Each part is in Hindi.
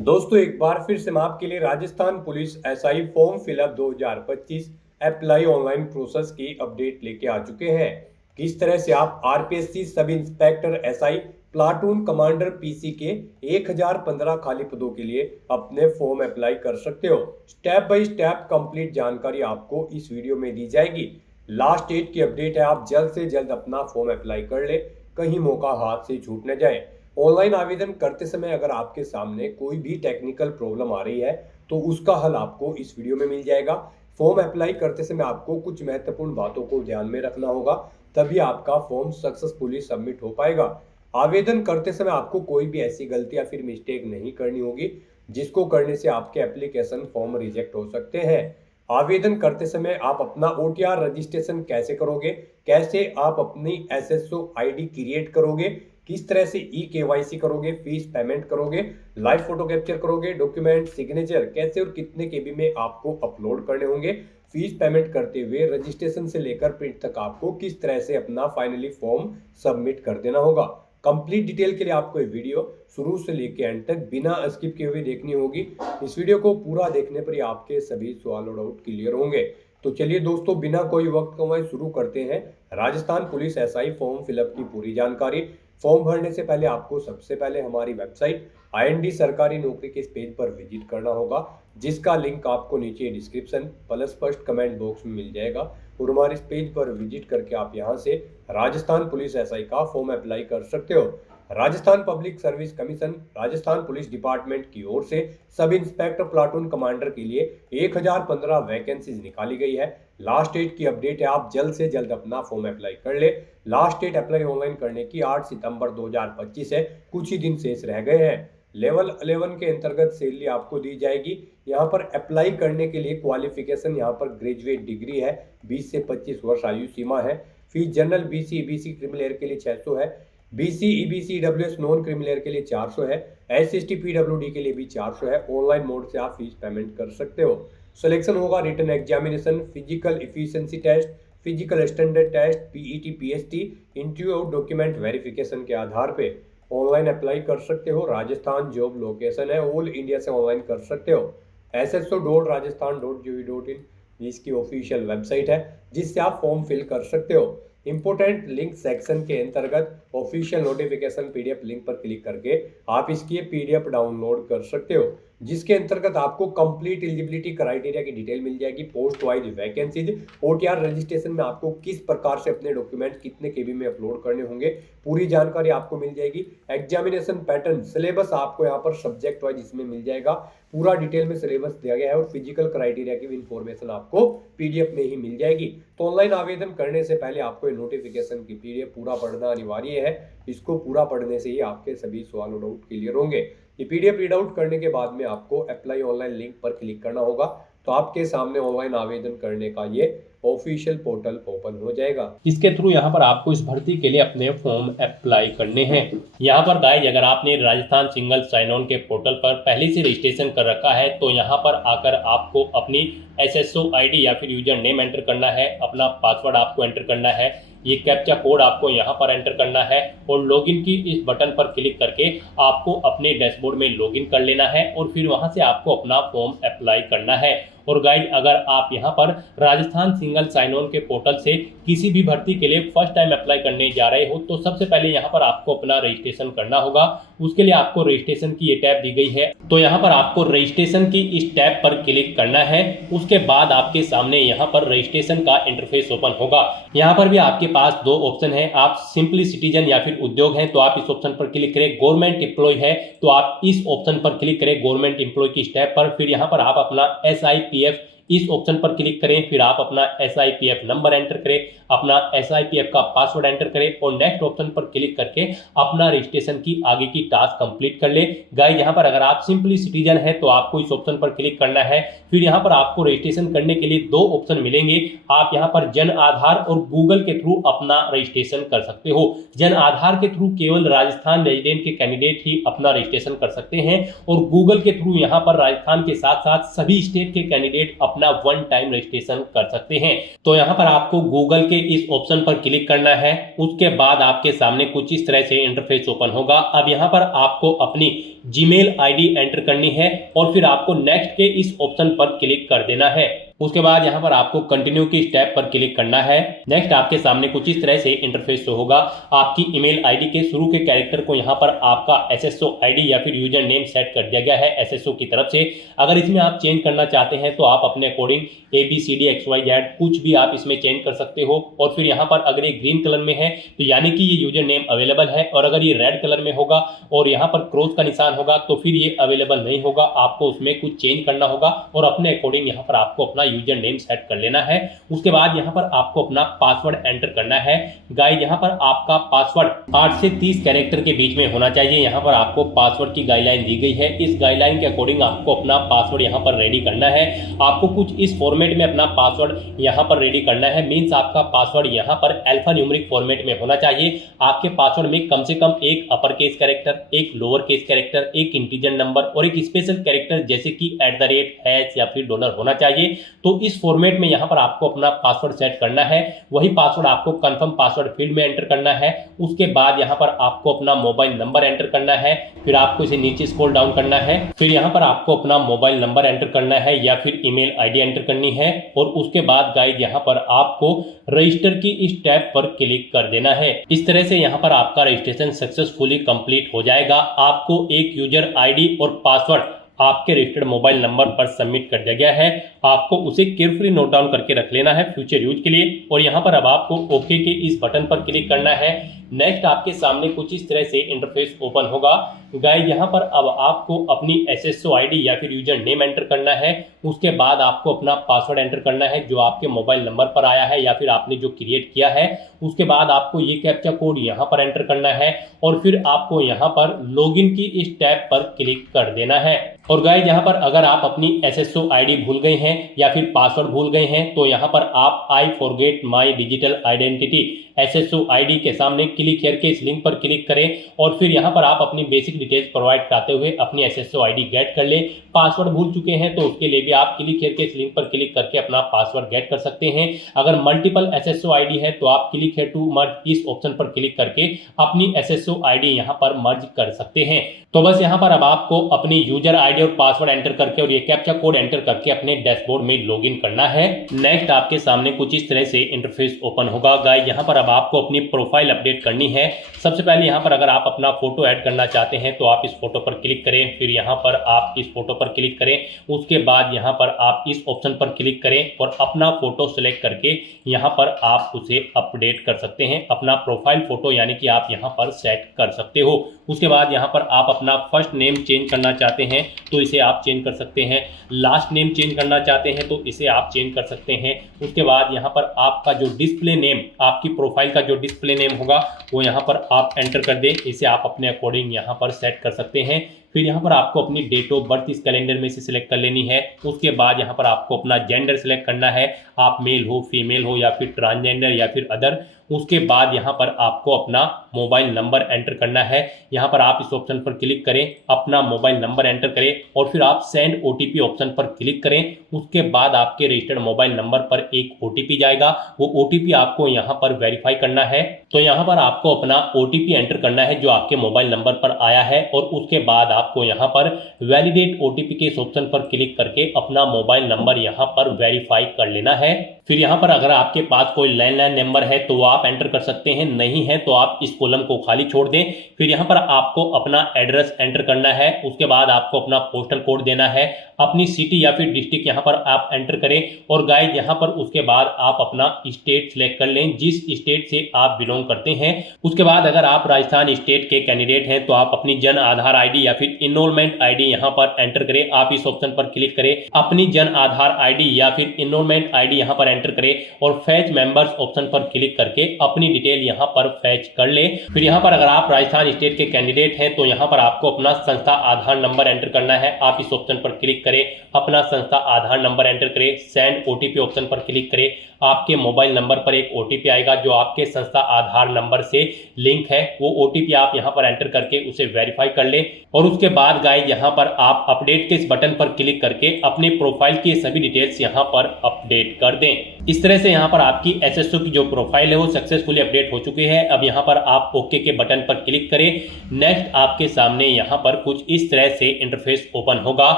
दोस्तों एक बार फिर से मैं आपके लिए Rajasthan police SI form fill up 2025 apply online process की अपडेट लेके आ चुके हैं। किस तरह से आप RPSC sub inspector SI platoon commander PC के 1015 खाली पदों के लिए अपने फॉर्म अप्लाई कर सकते हो। स्टेप बाय स्टेप कंप्लीट जानकारी आपको इस वीडियो में दी जाएगी। लास्ट डेट की अपडेट है, आप जल्द से जल्द अपना फॉर्म अप्लाई कर ले, कहीं मौका हाथ से छूट न जाए। ऑनलाइन आवेदन करते समय अगर आपके सामने कोई भी टेक्निकल प्रॉब्लम आ रही है तो उसका हल आपको इस वीडियो में मिल जाएगा। फॉर्म अप्लाई करते समय आपको कुछ महत्वपूर्ण बातों को ध्यान में रखना होगा, तभी आपका फॉर्म सक्सेसफुली सबमिट हो पाएगा। आवेदन करते समय आपको कोई भी ऐसी गलती या फिर मिस्टेक नहीं करनी होगी जिसको करने से आपके एप्लीकेशन फॉर्म रिजेक्ट हो सकते हैं। आवेदन करते समय आप अपना ओटीआर रजिस्ट्रेशन कैसे करोगे, कैसे आप अपनी एसएसओ आईडी क्रिएट करोगे, किस तरह से ई केवाईसी करोगे, फीस पेमेंट करोगे, लाइव फोटो कैप्चर करोगे, डॉक्यूमेंट सिग्नेचर कैसे और कितने केबी में आपको अपलोड करने होंगे, फीस पेमेंट करते हुए रजिस्ट्रेशन से लेकर प्रिंट तक आपको किस तरह से अपना फाइनली फॉर्म सबमिट कर देना होगा। कंप्लीट डिटेल के लिए आपको ये वीडियो शुरू से लेकर एंड तक बिना स्किप किए हुए देखनी होगी। इस वीडियो को पूरा देखने पर ही आपके सभी सवाल और डाउट क्लियर होंगे। तो चलिए दोस्तों, बिना कोई वक्त गंवाए शुरू करते हैं Rajasthan police SI form fill up की पूरी जानकारी। फॉर्म भरने से पहले आपको सबसे पहले हमारी वेबसाइट आईएनडी सरकारी नौकरी के इस पेज पर विजिट करना होगा, जिसका लिंक आपको नीचे description plus first comment box में मिल जाएगा। और हमारे इस पेज पर विजिट करके आप यहां से राजस्थान पुलिस एसआई का फॉर्म अप्लाई कर सकते हो। Rajasthan public service commission Rajasthan police department की ओर से सब इंस्पेक्टर प्लाटून कमांडर के लिए 1015 वैकेंसीज निकाली गई है। लास्ट डेट की अपडेट है, आप जल्द से जल्द अपना फॉर्म अप्लाई कर ले। लास्ट डेट अप्लाई ऑनलाइन करने की 8 सितंबर 2025 है, कुछ ही दिन शेष रह गए हैं। लेवल 11 के अंतर्गत सैलरी आपको दी जाएगी। यहाँ पर अप्लाई करने के लिए क्वालिफिकेशन यहाँ पर ग्रेजुएट डिग्री है, 20 से 25 वर्ष आयु सीमा है। Fees general BC EBC criminal के लिए 600 है, BC EBC EWS non criminal के लिए 400 है, एसएसटी पीडब्ल्यूडी के लिए भी 400 है। ऑनलाइन मोड से आप फीस पेमेंट कर सकते हो। सिलेक्शन होगा written examination, physical efficiency test, physical standard test, PET PST, interview और डॉक्यूमेंट वेरिफिकेशन के आधार पे ऑनलाइन अप्लाई कर सकते हो। राजस्थान जॉब लोकेशन है, ऑल इंडिया से ऑनलाइन कर सकते हो। sso.rajasthan.gov.in इसकी ऑफिशियल वेबसाइट है, जिससे आप फॉर्म फिल कर सकते हो। इंपोर्टेंट लिंक सेक्शन के अंतर्गत ऑफिशियल नोटिफिकेशन पीडीएफ लिंक पर क्लिक करके आप इसकी पीडीएफ डाउनलोड कर सकते हो, जिसके अंतर्गत आपको कंप्लीट एलिजिबिलिटी क्राइटेरिया की डिटेल मिल जाएगी, post wise vacancies, OTR registration में आपको किस प्रकार से अपने डॉक्यूमेंट कितने केबी में अपलोड करने होंगे, पूरी जानकारी आपको मिल जाएगी। एग्जामिनेशन पैटर्न, सिलेबस आपको यहाँ पर सब्जेक्ट वाइज इसमें मिल जाएगा, पूरा डिटेल में सिलेबस दिया गया है और फिजिकल क्राइटेरिया की भी इंफॉर्मेशन आपको पीडीएफ में ही मिल जाएगी। तो ऑनलाइन आवेदन करने से पहले आपको ये नोटिफिकेशन की पीडीएफ पूरा पढ़ना अनिवार्य है। इसको पूरा पढ़ने से ही आपके सभी सवाल और डाउट क्लियर होंगे। ये पीडीएफ रीड आउट करने के बाद में आपको अप्लाई ऑनलाइन लिंक पर क्लिक करना होगा, तो आपके सामने ऑनलाइन आवेदन करने का ये ऑफिशियल पोर्टल ओपन हो जाएगा। इसके थ्रू यहाँ पर आपको इस भर्ती के लिए अपने फॉर्म अप्लाई करने हैं। यहाँ पर गाइस, अगर आपने राजस्थान सिंगल साइन ऑन के पोर्टल पर पहले से रजिस्ट्रेशन कर रखा है तो यहाँ पर आकर आपको अपनी एसएसओ आईडी या फिर यूजर नेम एंटर करना है, अपना पासवर्ड आपको एंटर करना है, ये कैप्चा कोड आपको यहाँ पर एंटर करना है और लॉगिन की इस बटन पर क्लिक करके आपको अपने डैशबोर्ड में लॉगिन कर लेना है और फिर वहाँ से आपको अपना फॉर्म अप्लाई करना है। और गाइस, अगर आप यहाँ पर राजस्थान सिंगल साइन ऑन के पोर्टल से किसी भी भर्ती के लिए फर्स्ट टाइम अप्लाई करने जा रहे हो तो सबसे पहले यहाँ पर आपको अपना रजिस्ट्रेशन करना होगा। उसके लिए आपको रजिस्ट्रेशन की ये टैब दी गई है, तो यहाँ पर आपको रजिस्ट्रेशन की इस टैब पर क्लिक करना है। उसके बाद आपके सामने यहाँ पर रजिस्ट्रेशन का इंटरफेस ओपन होगा। यहाँ पर भी आपके पास दो ऑप्शन है, आप सिंपली सिटीजन या फिर उद्योग है तो आप इस ऑप्शन पर क्लिक करें, गवर्नमेंट एम्प्लॉय है तो आप इस ऑप्शन पर क्लिक करें गवर्नमेंट एम्प्लॉय की टैब पर। फिर यहाँ पर आप अपना SIPF इस ऑप्शन पर क्लिक करें, फिर आप अपना SIPF नंबर एंटर करें, अपना SIPF का पासवर्ड एंटर करें और नेक्स्ट ऑप्शन पर क्लिक करके अपना रजिस्ट्रेशन की आगे की टास्क कंप्लीट कर ले। गाइस, यहाँ पर अगर आप सिंपली सिटीजन है तो आपको इस ऑप्शन पर क्लिक करना है। फिर यहाँ पर आपको रजिस्ट्रेशन करने के लिए दो ऑप्शन मिलेंगे, आप यहाँ पर जन आधार और गूगल के थ्रू अपना रजिस्ट्रेशन कर सकते हो। जन आधार के थ्रू केवल राजस्थान रेजिडेंट के कैंडिडेट ही अपना रजिस्ट्रेशन कर सकते हैं और गूगल के थ्रू यहाँ पर राजस्थान के साथ साथ सभी स्टेट के कैंडिडेट अपना अपना वन टाइम रजिस्ट्रेशन कर सकते हैं। तो यहाँ पर आपको गूगल के इस ऑप्शन पर क्लिक करना है। उसके बाद आपके सामने कुछ इस तरह से इंटरफेस ओपन होगा। अब यहाँ पर आपको अपनी जीमेल आईडी एंटर करनी है और फिर आपको नेक्स्ट के इस ऑप्शन पर क्लिक कर देना है। उसके बाद यहाँ पर आपको कंटिन्यू की स्टेप पर क्लिक करना है। नेक्स्ट आपके सामने कुछ इस तरह से इंटरफेस होगा। आपकी ईमेल आईडी के शुरू के कैरेक्टर को यहाँ पर आपका एसएसओ आईडी या फिर यूजर नेम सेट कर दिया गया है एसएसओ की तरफ से। अगर इसमें आप चेंज करना चाहते हैं तो आप अपने अकॉर्डिंग ABCDXYZ कुछ भी आप इसमें चेंज कर सकते हो। और फिर यहाँ पर अगर ये ग्रीन कलर में है तो यानी कि ये यूजर नेम अवेलेबल है, और अगर ये रेड कलर में होगा और यहाँ पर क्रॉस का निशान होगा तो फिर ये अवेलेबल नहीं होगा। आपको उसमें कुछ चेंज करना होगा और अपने अकॉर्डिंग यहाँ पर आपको अपना यूजर नेम सेट कर लेना है। उसके बाद यहाँ पर आपको अपना पासवर्ड एंटर करना है। गाइस यहाँ पर आपका पासवर्ड 8 से 30 कैरेक्टर के बीच में होना चाहिए। यहाँ पर आपको पासवर्ड की गाइडलाइन दी गई है। इस गाइडलाइन के अकॉर्डिंग आपको अपना पासवर्ड यहाँ पर रेडी करना है। आपको कुछ इस फॉर्मेट में अपना पासवर्ड यहाँ पर रेडी करना है। मीन्स आपका पासवर्ड यहाँ पर अल्फा न्यूमेरिक फॉर्मेट में होना चाहिए। आपके पासवर्ड में कम से कम एक अपर केस कैरेक्टर, एक लोअर केस कैरेक्टर, एक इंटीजर नंबर और एक स्पेशल कैरेक्टर जैसे कि @ या फिर डॉलर होना चाहिए। तो इस फॉर्मेट में यहाँ पर आपको अपना पासवर्ड सेट करना है। वही पासवर्ड आपको कंफर्म पासवर्ड फील्ड में एंटर करना है। उसके बाद यहाँ पर आपको अपना मोबाइल नंबर एंटर करना है। फिर आपको इसे नीचे स्क्रॉल डाउन करना है। फिर यहाँ पर आपको अपना मोबाइल नंबर एंटर करना है या फिर ईमेल आईडी एंटर करनी है। और उसके बाद गाइस यहाँ पर आपको रजिस्टर की इस टैब पर क्लिक कर देना है। इस तरह से यहाँ पर आपका रजिस्ट्रेशन सक्सेसफुली कंप्लीट हो जाएगा। आपको एक यूजर आईडी और पासवर्ड आपके रजिस्टर्ड मोबाइल नंबर पर सबमिट कर दिया गया है। आपको उसे केयरफुली नोट डाउन करके रख लेना है फ्यूचर यूज के लिए। और यहाँ पर अब आपको ओके के इस बटन पर क्लिक करना है। नेक्स्ट आपके सामने कुछ इस तरह से इंटरफेस ओपन होगा। गाइस यहाँ पर अब आपको अपनी एसएसओ आईडी या फिर यूजर नेम एंटर करना है। उसके बाद आपको अपना पासवर्ड एंटर करना है जो आपके मोबाइल नंबर पर आया है या फिर आपने जो क्रिएट किया है। उसके बाद आपको ये कैप्चा कोड यहाँ पर एंटर करना है और फिर आपको यहाँ पर लॉगिन की इस टैब पर क्लिक कर देना है। और गाइस यहाँ पर अगर आप अपनी एसएसओ आईडी भूल गए हैं या फिर पासवर्ड भूल गए हैं तो यहाँ पर आप I forget my digital identity SSO ID के सामने क्लिक हियर के इस लिंक पर क्लिक करें और फिर यहाँ पर आप अपनी बेसिक डिटेल्स प्रोवाइड कराते हुए अपनी एसएसओ आईडी गेट कर लें। पासवर्ड भूल चुके हैं तो उसके लिए भी आप क्लिक हियर के इस लिंक पर क्लिक करके अपना पासवर्ड गेट कर सकते हैं। अगर मल्टीपल एसएसओ आईडी है तो आप क्लिक हियर टू मर्ज इस ऑप्शन पर क्लिक करके अपनी एसएसओ आईडी यहाँ पर मर्ज कर सकते हैं। तो बस यहाँ पर अब आपको अपनी यूजर आईडी और पासवर्ड एंटर करके और ये कैप्चा कोड एंटर करके अपने डैशबोर्ड में लॉगिन करना है। नेक्स्ट आपके सामने कुछ इस तरह से इंटरफेस ओपन होगा। गाइस यहाँ पर अब आपको अपनी प्रोफाइल अपडेट करनी है। सबसे पहले यहाँ पर अगर आप अपना फोटो ऐड करना चाहते हैं तो आप इस फोटो पर क्लिक करें। फिर यहाँ पर आप इस फोटो पर क्लिक करें। उसके बाद यहाँ पर आप इस ऑप्शन पर क्लिक करें और अपना फोटो सिलेक्ट करके यहाँ पर आप उसे अपडेट कर सकते हैं। अपना प्रोफाइल फोटो यानी कि आप यहाँ पर सेट कर सकते हो। उसके बाद यहाँ पर आप अपना फर्स्ट नेम चेंज करना चाहते हैं तो इसे आप चेंज कर सकते हैं। लास्ट नेम चेंज करना चाहते हैं तो इसे आप चेंज कर सकते हैं। उसके बाद यहाँ पर आपका जो डिस्प्ले नेम, आपकी प्रोफाइल का जो डिस्प्ले नेम होगा वो यहाँ पर आप एंटर कर दें। इसे आप अपने अकॉर्डिंग यहाँ पर सेट कर सकते हैं। फिर यहाँ पर आपको अपनी डेट ऑफ बर्थ इस कैलेंडर में से सिलेक्ट कर लेनी है। उसके बाद यहाँ पर आपको अपना जेंडर सिलेक्ट करना है, आप मेल हो, फीमेल हो या फिर ट्रांसजेंडर या फिर अदर। उसके बाद यहाँ पर आपको अपना मोबाइल नंबर एंटर करना है। यहाँ पर आप इस ऑप्शन पर क्लिक करें, अपना मोबाइल नंबर एंटर करें और फिर आप सेंड ओटीपी ऑप्शन पर क्लिक करें। उसके बाद आपके रजिस्टर्ड मोबाइल नंबर पर एक ओटीपी जाएगा। वो ओटीपी आपको यहाँ पर वेरीफाई करना है। तो यहाँ पर आपको अपना ओटीपी एंटर करना है जो आपके मोबाइल नंबर पर आया है और उसके बाद आपको यहाँ पर वैलिडेट ओटीपी के इस ऑप्शन पर क्लिक करके अपना मोबाइल नंबर यहाँ पर वेरीफाई कर लेना है। फिर यहाँ पर अगर आपके पास कोई लैंडलाइन नंबर है तो आप एंटर कर सकते हैं, नहीं है तो आप इस कॉलम को खाली छोड़ दें। फिर यहाँ पर आपको अपना एड्रेस एंटर करना है। उसके बाद आपको अपना पोस्टल कोड देना है, अपनी सिटी या फिर डिस्ट्रिक्ट यहाँ पर आप एंटर करें। और गाइस यहाँ पर उसके बाद आप अपना स्टेट सिलेक्ट कर लें जिस स्टेट से आप बिलोंग करते हैं। उसके बाद अगर आप राजस्थान स्टेट के कैंडिडेट हैं तो आप अपनी जन आधार आईडी या फिर इनरोलमेंट आईडी यहाँ पर एंटर करें। आप इस ऑप्शन पर क्लिक करें, अपनी जन आधार आईडी या फिर इनरोलमेंट आईडी यहाँ पर एंटर करें और फैच मेंबर्स ऑप्शन पर क्लिक करके अपनी डिटेल यहाँ पर फैच कर ले। फिर यहाँ पर अगर आप राजस्थान स्टेट के कैंडिडेट हैं तो यहाँ पर आपको अपना संस्था आधार नंबर एंटर करना है। आप इस ऑप्शन पर क्लिक करें, अपना संस्था आधार नंबर एंटर करें, सेंड ओटीपी ऑप्शन पर क्लिक करें, आपके मोबाइल नंबर पर एक OTP आएगा जो आपके संस्था आधार नंबर से लिंक है। वो OTP आप यहाँ पर एंटर करके उसे वेरीफाई कर लें और उसके बाद गाइस यहाँ पर आप अपडेट के इस बटन पर क्लिक करके अपने प्रोफाइल की सभी डिटेल्स यहाँ पर अपडेट कर दें। इस तरह से यहाँ पर आपकी SSO की जो प्रोफाइल है वो सक्सेसफुली अपडेट हो चुकी है। अब यहाँ पर आप ओके के बटन पर क्लिक करें। नेक्स्ट आपके सामने यहाँ पर कुछ इस तरह से इंटरफेस ओपन होगा।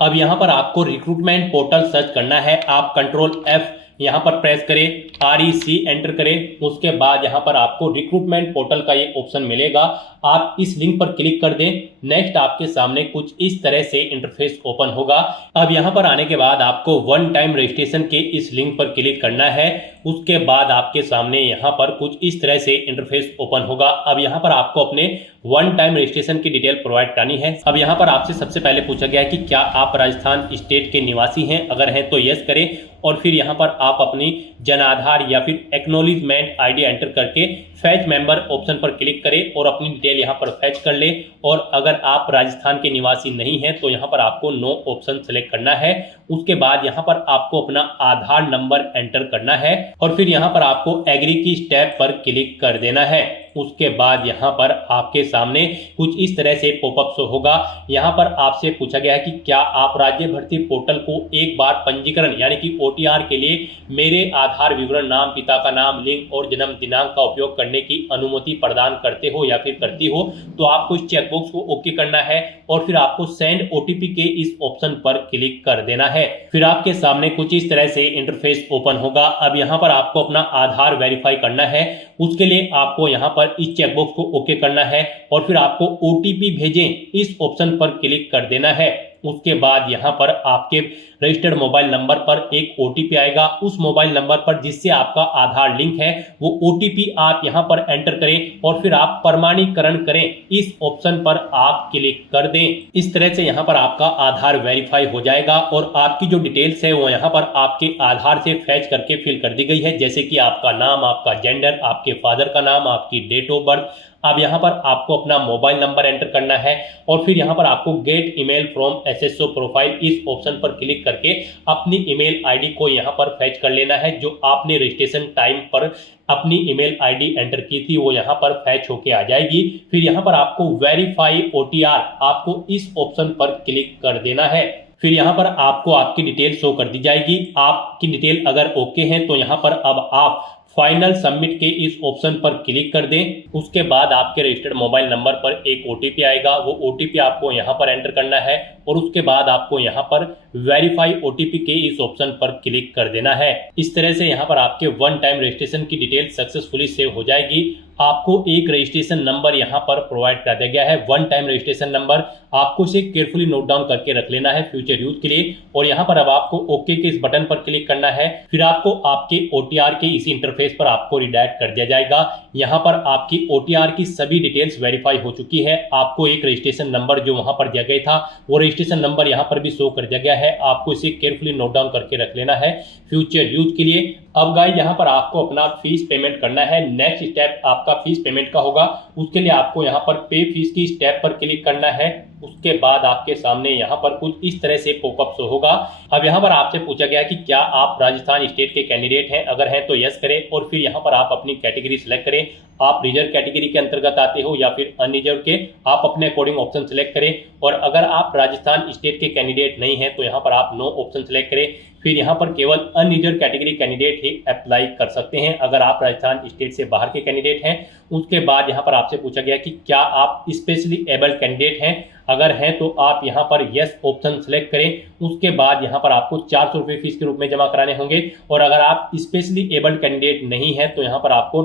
अब यहाँ पर आपको रिक्रूटमेंट पोर्टल सर्च करना है। आप Ctrl+F यहाँ पर प्रेस करें, REC एंटर करें। उसके बाद यहाँ पर आपको रिक्रूटमेंट पोर्टल का ये ऑप्शन मिलेगा। आप इस लिंक पर क्लिक कर दें। नेक्स्ट आपके सामने कुछ इस तरह से इंटरफेस ओपन होगा। अब यहाँ पर आने के बाद आपको वन टाइम रजिस्ट्रेशन के इस लिंक पर क्लिक करना है। उसके बाद आपके सामने यहाँ पर कुछ इस तरह से इंटरफेस ओपन होगा। अब यहाँ पर आपको अपने वन टाइम रजिस्ट्रेशन की डिटेल प्रोवाइड करनी है। अब यहाँ पर आपसे सबसे पहले पूछा गया है कि क्या आप राजस्थान स्टेट के निवासी हैं, अगर हैं तो यस करें और फिर यहाँ पर आप अपनी जन आधार या फिर एक्नॉलेजमेंट ID एंटर करके फैच मेंबर ऑप्शन पर क्लिक करें और अपनी डिटेल यहाँ पर फैच कर ले। और अगर आप राजस्थान के निवासी नहीं हैं तो यहाँ पर आपको नो ऑप्शन सेलेक्ट करना है। उसके बाद यहाँ पर आपको अपना आधार नंबर एंटर करना है और फिर यहाँ पर आपको एग्री की स्टेप पर क्लिक कर देना है। उसके बाद यहाँ पर आपके सामने कुछ इस तरह से पॉपअप शो होगा। यहाँ पर आपसे पूछा गया है कि क्या आप राज्य भर्ती पोर्टल को एक बार पंजीकरण यानी कि OTR के लिए मेरे आधार विवरण, नाम, पिता का नाम, लिंग और जन्म दिनांक का उपयोग करने की अनुमति प्रदान करते हो या फिर करती हो। तो आपको इस चेकबॉक्स को ओके करना है और फिर आपको सेंड OTP के इस ऑप्शन पर क्लिक कर देना है। फिर आपके सामने कुछ इस तरह से इंटरफेस ओपन होगा। अब यहाँ पर आपको अपना आधार वेरीफाई करना है। उसके लिए आपको यहाँ पर इस चेकबॉक्स को ओके करना है और फिर आपको OTP भेजें इस ऑप्शन पर क्लिक कर देना है। उसके बाद यहाँ पर आपके रजिस्टर्ड मोबाइल नंबर पर एक OTP आएगा। उस मोबाइल नंबर पर जिससे आपका आधार लिंक है वो OTP आप यहाँ पर एंटर करें और फिर आप प्रमाणीकरण करें इस ऑप्शन पर आप क्लिक कर दें। इस तरह से यहाँ पर आपका आधार वेरीफाई हो जाएगा और आपकी जो डिटेल्स है वो यहाँ पर आपके आधार से फैच करके फिल कर दी गई है, जैसे कि आपका नाम, आपका जेंडर, आपके फादर का नाम, आपकी डेट ऑफ बर्थ। अब यहाँ पर आपको अपना मोबाइल नंबर एंटर करना है और फिर यहाँ पर आपको gate email from SSO profile इस ऑप्शन पर क्लिक करके अपनी ईमेल ID को यहाँ पर फैच कर लेना है। जो आपने रजिस्ट्रेशन टाइम पर अपनी ईमेल ID एंटर की थी वो यहाँ पर फैच होके आ जाएगी। फिर यहाँ पर आपको वेरीफाई OTR आपको इस ऑप्शन पर क्लिक कर देना है। फिर यहाँ पर आपको आपकी डिटेल शो कर दी जाएगी। आपकी डिटेल अगर ओके है तो यहाँ पर अब आप फाइनल सबमिट के इस ऑप्शन पर क्लिक कर दें। उसके बाद आपके रजिस्टर्ड मोबाइल नंबर पर एक OTP आएगा। वो OTP आपको यहाँ पर एंटर करना है और उसके बाद आपको यहाँ पर वेरीफाई OTP के इस ऑप्शन पर क्लिक कर देना है। इस तरह से यहाँ पर आपके वन टाइम रजिस्ट्रेशन की डिटेल सक्सेसफुली सेव हो जाएगी। आपको एक रजिस्ट्रेशन नंबर यहाँ पर प्रोवाइड कर दिया गया है, वन टाइम रजिस्ट्रेशन नंबर। आपको इसे केयरफुली नोट डाउन करके रख लेना है फ्यूचर यूज के लिए। और यहाँ पर अब आपको ओके के इस बटन पर क्लिक करना है। फिर आपको आपके OTR के इसी इंटरफेस पर आपको रिडायरेक्ट कर दिया जाएगा। यहाँ पर आपकी OTR की सभी डिटेल्स वेरीफाई हो चुकी है। आपको एक रजिस्ट्रेशन नंबर जो वहां पर दिया गया था वो रजिस्ट्रेशन नंबर यहाँ पर भी शो कर दिया गया है। आपको इसे केयरफुली नोट डाउन करके रख लेना है फ्यूचर यूज के लिए। अब गाइस यहाँ पर आपको अपना फीस पेमेंट करना है। नेक्स्ट स्टेप आपका फीस पेमेंट का होगा। उसके लिए आपको यहाँ पर पे फीस की स्टेप पर क्लिक करना है। उसके बाद आपके सामने यहाँ पर कुछ इस तरह से पॉपअप शो होगा। अब यहाँ पर आपसे पूछा गया कि क्या आप राजस्थान स्टेट के कैंडिडेट हैं, अगर हैं तो यस करें और फिर यहाँ पर आप अपनी कैटेगरी सिलेक्ट करें। आप रिजर्व कैटेगरी के अंतर्गत आते हो या फिर अनरिजर्व के, आप अपने अकॉर्डिंग ऑप्शन सेलेक्ट करें। और अगर आप राजस्थान स्टेट के कैंडिडेट नहीं हैं तो यहाँ पर आप नो ऑप्शन सेलेक्ट करें। फिर यहाँ पर केवल अनरिजर्व कैटेगरी कैंडिडेट ही अप्लाई कर सकते हैं अगर आप राजस्थान स्टेट से बाहर के कैंडिडेट हैं। उसके बाद यहाँ पर आपसे पूछा गया कि क्या आप स्पेशली एबल्ड कैंडिडेट हैं, अगर हैं तो आप यहाँ पर यस ऑप्शन सेलेक्ट करें। उसके बाद यहाँ पर आपको 400 रुपये फीस के रूप में जमा कराने होंगे। और अगर आप स्पेशली एबल्ड कैंडिडेट नहीं है तो यहाँ पर आपको